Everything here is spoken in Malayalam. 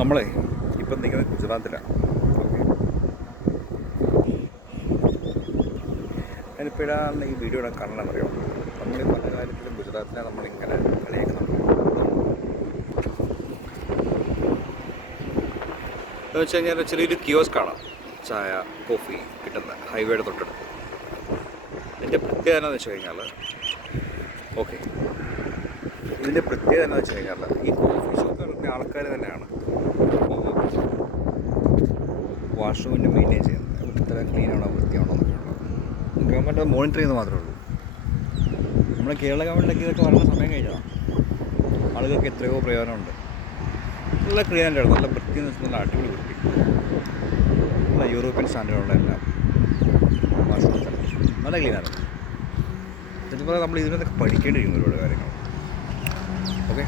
നമ്മളെ ഇപ്പം നിൽക്കുന്നത് ഗുജറാത്തിലാണ്. ഓക്കെ, ഞാനിപ്പോഴാണ് ഈ വീഡിയോയുടെ കാരണം അറിയാം. നമ്മൾ പല കാര്യത്തിലും ഗുജറാത്തിനെ നമ്മളിങ്ങനെ കളിയാക്കുന്നുണ്ട്. എന്ന് വെച്ച് കഴിഞ്ഞാൽ ചെറിയൊരു കിയോസ്ക് കാണാം, ചായ കോഫി കിട്ടുന്ന ഹൈവേയുടെ തൊട്ടടുത്ത്. ഇതിൻ്റെ പ്രത്യേകത എന്താണെന്ന് വെച്ച് കഴിഞ്ഞാൽ ഇതിൻ്റെ പ്രത്യേകത എന്താണെന്ന് വെച്ച് കഴിഞ്ഞാൽ ഈ കോഫി ഷോപ്പ് നടത്തുന്ന ആൾക്കാർ തന്നെയാണ് വാഷ്റൂമിൻ്റെ മെയിൻറ്റെയിൻ ചെയ്യുന്നത്. ഇത്ര ക്ലീൻ ആണോ വൃത്തിയാണോ എന്നൊക്കെയുള്ളത് ഗവൺമെൻറ് അത് മോണിറ്റർ ചെയ്യുന്നത് മാത്രമേ ഉള്ളൂ. നമ്മുടെ കേരള ഗവൺമെൻറ്റിലേക്ക് ഇതൊക്കെ വരേണ്ട സമയം കഴിഞ്ഞതാണ്. ആളുകൾക്ക് എത്രയോ പ്രയോജനമുണ്ട്. നല്ല ക്ലീനായിട്ടാണ്, നല്ല വൃത്തി എന്ന് വെച്ചാൽ നല്ല അടിപൊളി വൃത്തി, നല്ല യൂറോപ്യൻ സ്റ്റാൻഡേർഡുള്ള എല്ലാം വാഷ്റൂംസ് നല്ല ക്ലീനാണ്. സത്യം പറഞ്ഞാൽ നമ്മൾ ഇതിനൊക്കെ പഠിക്കേണ്ടിയിരിക്കുന്നു ഒരുപാട് കാര്യങ്ങൾ. ഓക്കെ.